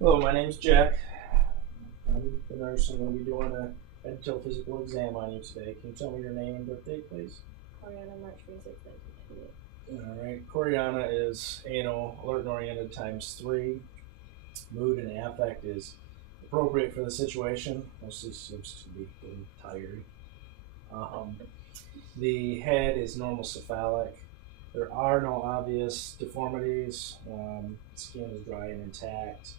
Hello, my name's Jack. I'm the nurse. I'm going to be doing a head to toe physical exam on you today. Can you tell me your name and birthday, please? Coriana, March 26, 1998. All right. Coriana is anal, alert and oriented times 3. Mood and affect is appropriate for the situation. Mostly seems to be a little tired. Um, the head is normal cephalic. There are no obvious deformities. Skin is dry and intact.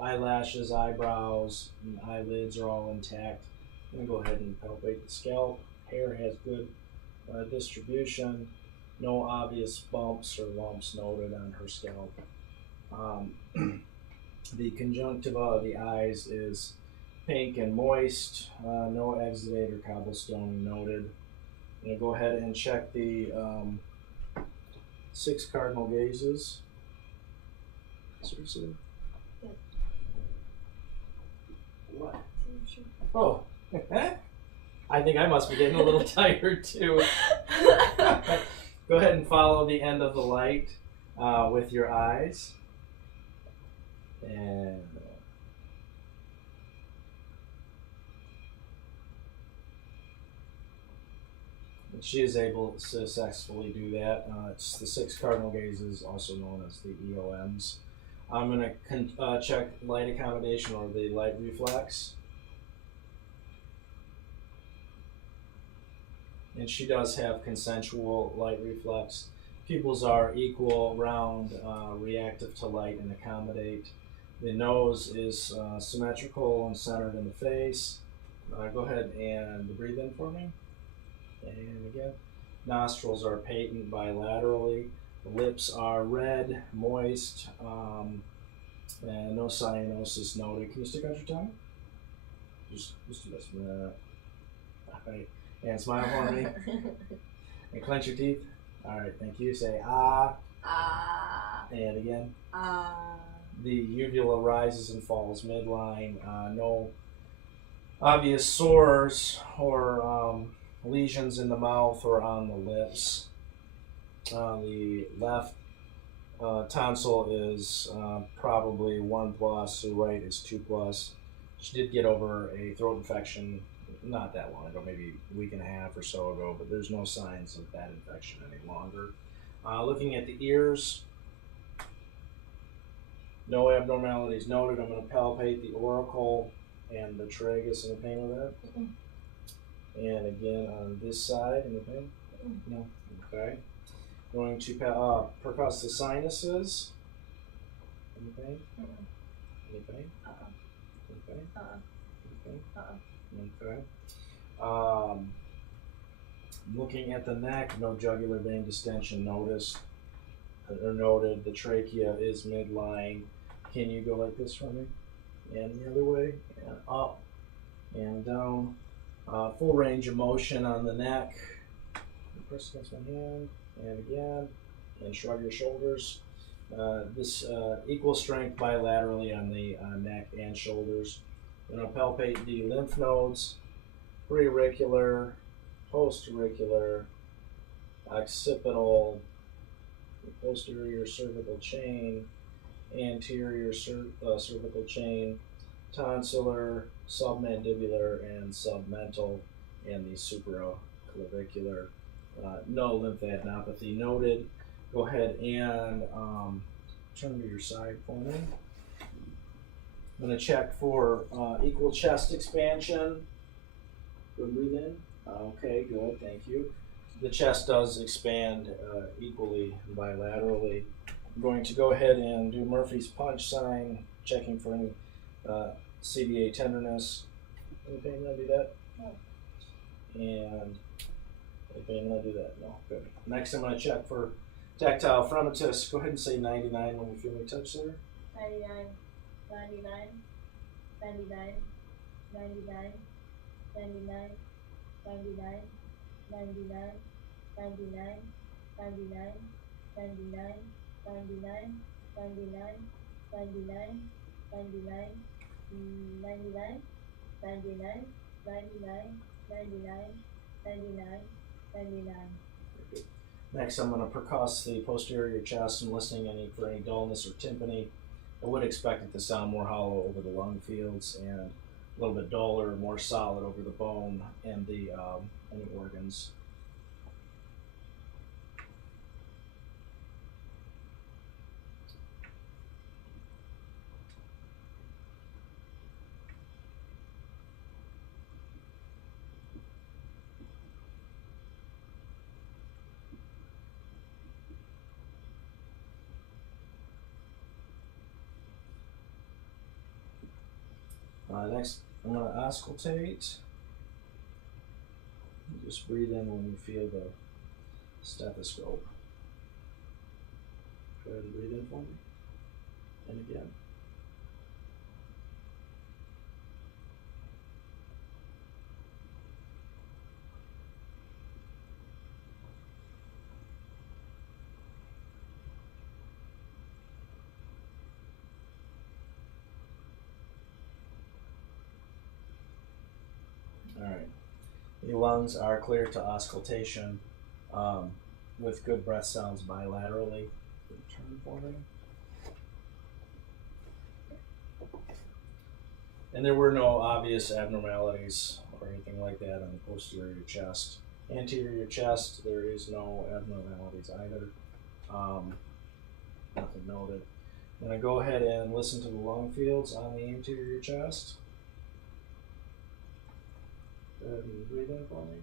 Eyelashes, eyebrows, and eyelids are all intact. I'm going to go ahead and palpate the scalp. Hair has good distribution. No obvious bumps or lumps noted on her scalp. Um, the conjunctiva of the eyes is pink and moist. No exudate or cobblestone noted. I'm going to go ahead and check the 6 cardinal gazes. Seriously? What? Oh, I think I must be getting a little tired too. Go ahead and follow the end of the light with your eyes. And she is able to successfully do that. It's the 6 cardinal gazes, also known as the EOMs. I'm going to check light accommodation or the light reflex. And she does have consensual light reflex. Pupils are equal, round, reactive to light, and accommodate. The nose is symmetrical and centered in the face. Go ahead and breathe in for me. And again, nostrils are patent bilaterally. The lips are red, moist, and no cyanosis noted. Can you stick out your tongue? Just do this. All right. And smile for me. And clench your teeth. All right, thank you. Say ah. Ah. And again. Ah. The uvula rises and falls midline. No obvious sores or lesions in the mouth or on the lips. The left tonsil is probably 1 plus, the right is 2 plus. She did get over a throat infection not that long ago, maybe a week and a half or so ago, but there's no signs of that infection any longer. Looking at the ears, no abnormalities noted. I'm going to palpate the auricle and the tragus. Any pain with that? And again on this side, any pain? No. Okay. Going to percuss the sinuses. Any pain? Any pain? Okay. Okay. Looking at the neck, no jugular vein distension noticed or noted. The trachea is midline. Can you go like this for me? And the other way, and up and down. Full range of motion on the neck. Press against my hand, and again, and shrug your shoulders. This equal strength bilaterally on the neck and shoulders. I'm going to palpate the lymph nodes, preauricular, postauricular, occipital, posterior cervical chain, anterior cervical chain, tonsillar, submandibular, and submental, and the supraclavicular. No lymphadenopathy noted. Go ahead and turn to your side for me. I'm going to check for equal chest expansion. Good, breathe in. Okay, good, thank you. The chest does expand equally bilaterally. I'm going to go ahead and do Murphy's punch sign, checking for any CVA tenderness. Any pain when I do that? No. And any pain when I do that? No. Good. Next, I'm going to check for tactile fremitus. Go ahead and say 99 when you feel me touch there. 99, 99, 99, 99, 99, 99, 99, 99, 99, 99, 99, 99, 99, 99, 99, 99, 99, 99, 99, 99. Next, I'm going to percuss the posterior chest and listening for any dullness or tympany. I would expect it to sound more hollow over the lung fields and a little bit duller, more solid over the bone and the any organs. Next, I'm going to auscultate. Just breathe in when you feel the stethoscope. Go ahead and breathe in for me. And again. All right. The lungs are clear to auscultation with good breath sounds bilaterally. Turn for me. And there were no obvious abnormalities or anything like that on the posterior chest. Anterior chest, there is no abnormalities either. Nothing noted. I'm going to go ahead and listen to the lung fields on the anterior chest. Go ahead and breathe in for me.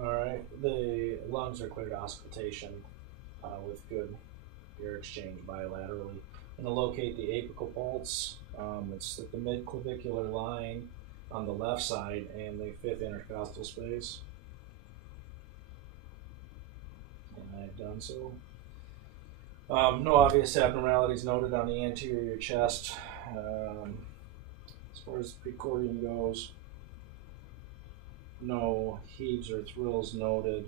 All right, the lungs are clear to auscultation with good air exchange bilaterally. I'm going to locate the apical pulse. It's at the mid-clavicular line on the left side and the fifth intercostal space. And I've done so. No obvious abnormalities noted on the anterior chest. As far as the precordium goes, no heaves or thrills noted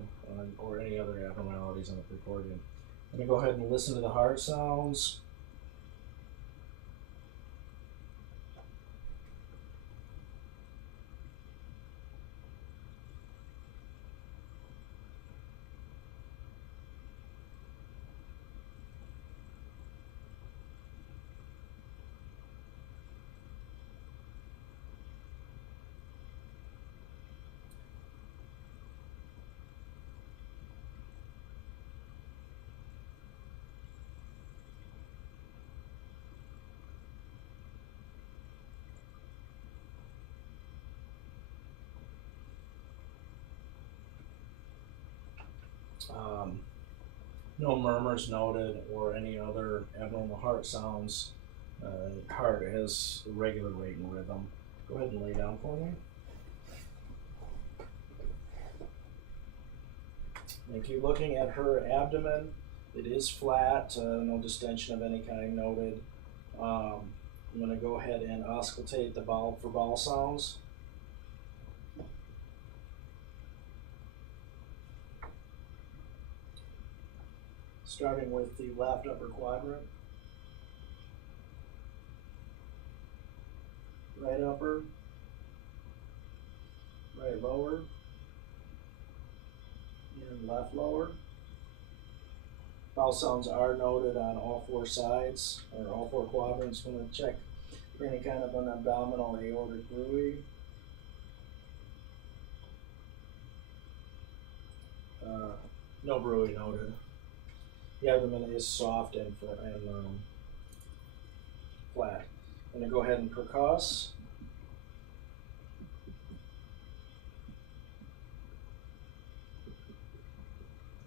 or any other abnormalities on the precordium. I'm going to go ahead and listen to the heart sounds. No murmurs noted or any other abnormal heart sounds. Heart has a regular rate and rhythm. Go ahead and lay down for me. If you're looking at her abdomen, it is flat, no distension of any kind noted. I'm going to go ahead and auscultate the bowel for bowel sounds. Starting with the left upper quadrant, right upper, right lower, and left lower. Bowel sounds are noted on all four sides, or all four quadrants. I'm going to check for any kind of an abdominal aortic bruit. No bruit noted. The abdomen is soft and flat. I'm going to go ahead and percuss.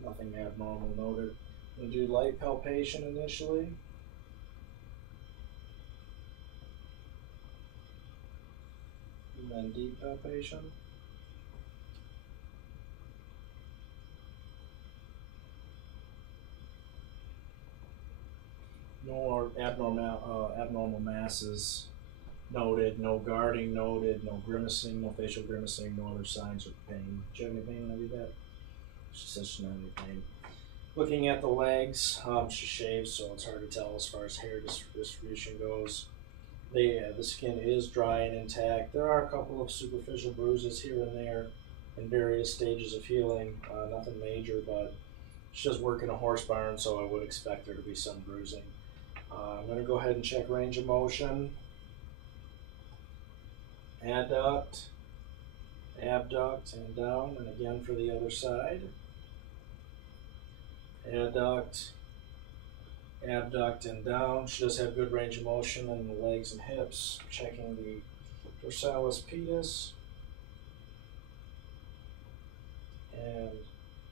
Nothing abnormal noted. I'm going to do light palpation initially. And then deep palpation. No abnormal masses noted, no guarding noted, no grimacing, no facial grimacing, no other signs of pain. Do you have any pain when I do that? She says she doesn't have any pain. Looking at the legs, she shaves, so it's hard to tell as far as hair distribution goes. The skin is dry and intact. There are a couple of superficial bruises here and there in various stages of healing. Nothing major, but she does work in a horse barn, so I would expect there to be some bruising. I'm going to go ahead and check range of motion. Adduct, abduct, and down, and again for the other side. Adduct, abduct, and down. She does have good range of motion in the legs and hips. Checking the dorsalis pedis and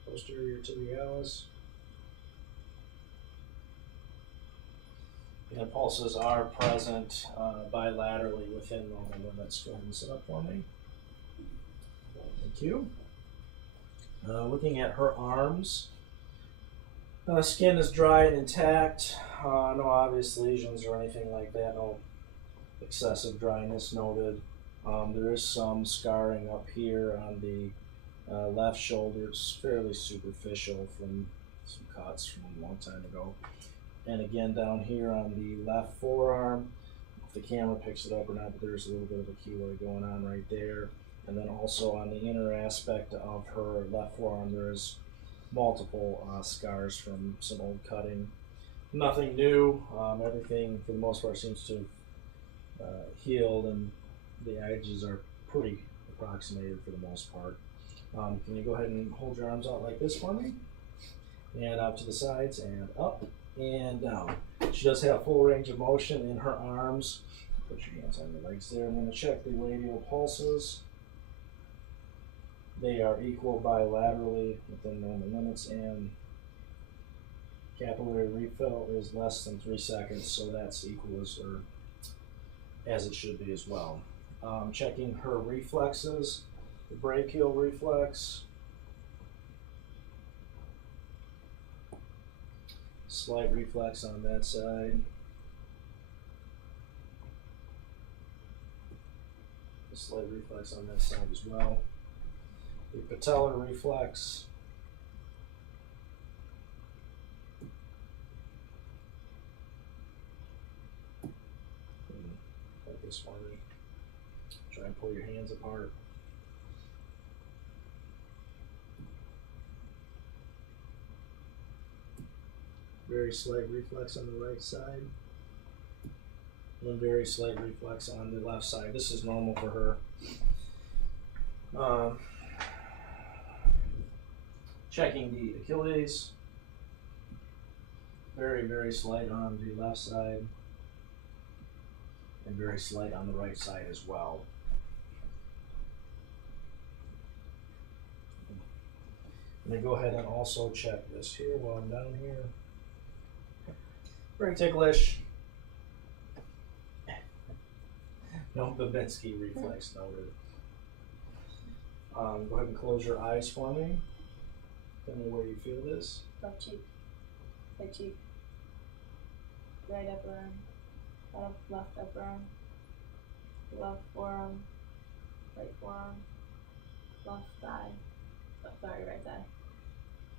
posterior tibialis. And pulses are present bilaterally within normal limits. Go ahead and sit up for me. Thank you. Looking at her arms. Skin is dry and intact. No obvious lesions or anything like that. No excessive dryness noted. There is some scarring up here on the left shoulder. It's fairly superficial from some cuts from a long time ago. And again down here on the left forearm, if the camera picks it up or not, but there's a little bit of a keloid going on right there. And then also on the inner aspect of her left forearm, there's multiple scars from some old cutting. Nothing new. Everything for the most part seems to have healed, and the edges are pretty approximated for the most part. Can you go ahead and hold your arms out like this for me? And out to the sides and up and down. She does have full range of motion in her arms. Put your hands on your legs there. I'm going to check the radial pulses. They are equal bilaterally within normal limits, and capillary refill is less than 3 seconds, so that's equal as it should be as well. Checking her reflexes, the brachial reflex. Slight reflex on that side. A slight reflex on that side as well. The patellar reflex. Like this one. Try and pull your hands apart. Very slight reflex on the right side. And very slight reflex on the left side. This is normal for her. Checking the Achilles. Very, very slight on the left side. And very slight on the right side as well. And then go ahead and also check this here while I'm down here. Very ticklish. No Babinski reflex noted. Go ahead and close your eyes for me. Tell me where you feel this. Left cheek, right cheek, right upper arm, left upper arm, left forearm, right forearm, left thigh, right thigh,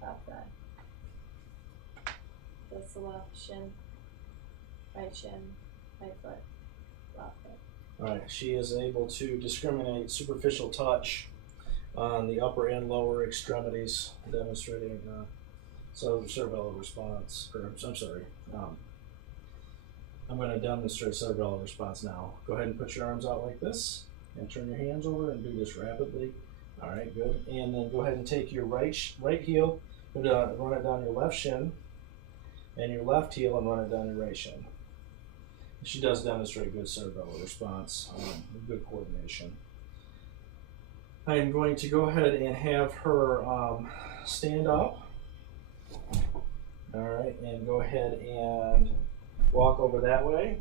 left thigh. That's the left shin, right foot, left foot. Alright, she is able to discriminate superficial touch on the upper and lower extremities, demonstrating cerebellar response. I'm going to demonstrate cerebellar response now. Go ahead and put your arms out like this, and turn your hands over, and do this rapidly. Alright, good. And then go ahead and take your right heel, run it down your left shin, and your left heel, and run it down your right shin. She does demonstrate good cerebellar response, good coordination. I'm going to go ahead and have her stand up. All right, and go ahead and walk over that way.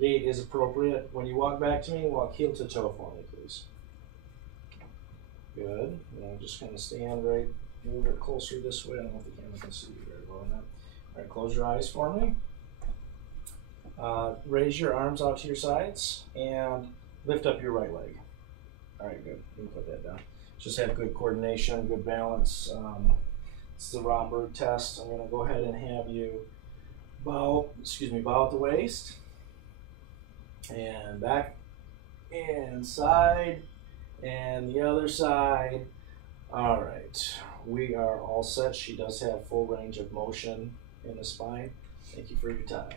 Gait is appropriate. When you walk back to me, walk heel to toe for me, please. Good. And I'm just going to stand right a little bit closer this way. I don't know if the camera can see you very well enough. All right, close your eyes for me. Raise your arms out to your sides and lift up your right leg. All right, good. You can put that down. Just have good coordination, good balance. It's the Romberg test. I'm going to go ahead and have you bow at the waist and back and side and the other side. All right, we are all set. She does have full range of motion in the spine. Thank you for your time.